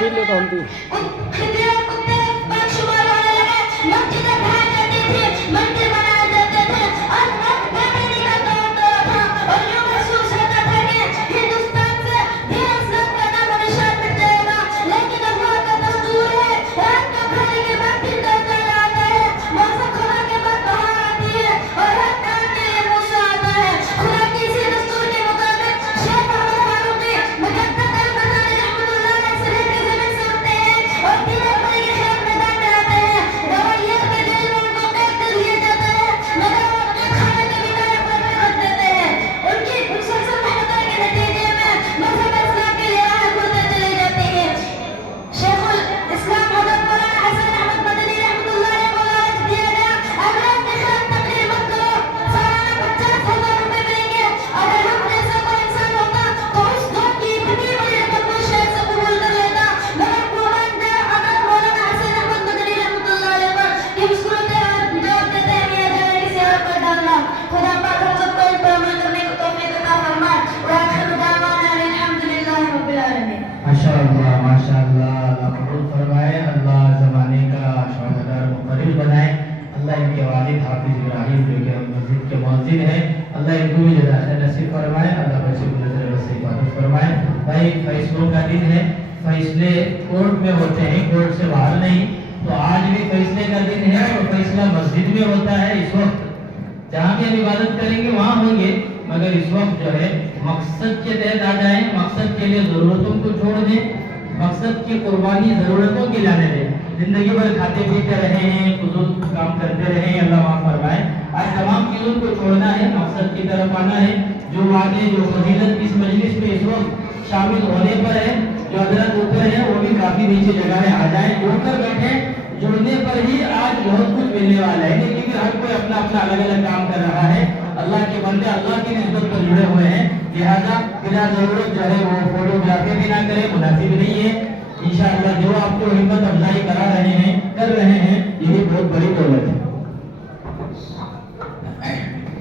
P low तो हम थी माशाअल्लाह अल्लाह कबूल फरमाए, अल्लाह ज़माने का शौकतदार मुक़र्रिर बनाए, अल्लाह इनके वालिद हाफिज़ इब्राहिम जो कि मस्जिद के मुअज्जिन हैं, अल्लाह इनको भी जज़ा नसीब फरमाए, अल्लाह से हिफाज़त फरमाए। भाई फैसलों का दिन है, फैसले कोर्ट में होते हैं, कोर्ट से बाहर नहीं। तो आज भी फैसले का दिन है और फैसला मस्जिद में होता है। इस वक्त जहाँ भी हम इबादत करेंगे वहाँ होंगे, मगर इस वक्त जो है मकसद के तहत आ जाएं, मकसद के लिए ज़रूरतों को छोड़ दें, मकसद की कुर्बानी ज़रूरतों की लाने दें। ज़िंदगी भर खाते पीते रहे हैं, फुज़ूल काम करते रहे हैं, अल्लाह माफ़ फरमाए। आज तमाम चीज़ों को छोड़ना है, मकसद की तरफ आना है। जो वादे जो फजीलत इस मजलिस में इस वक्त शामिल होने पर है, जो हजरत ऊपर है वो भी काफ़ी नीचे जगह में आ जाए, जुड़कर बैठे। जुड़ने पर ही आज बहुत कुछ मिलने वाला है, लेकिन हर कोई अपना अपना अलग अलग काम कर रहा है। अल्लाह के बंदे अल्लाह की निस्बत पर जुड़े हुए हैं, लिहाजा बिना जरूरत जो है वो फोटोग्राफी भी ना करें, मुनासिब नहीं है। इंशाअल्लाह जो आपको हिम्मत अफजाई कर रहे हैं, यही बहुत बड़ी दौलत है।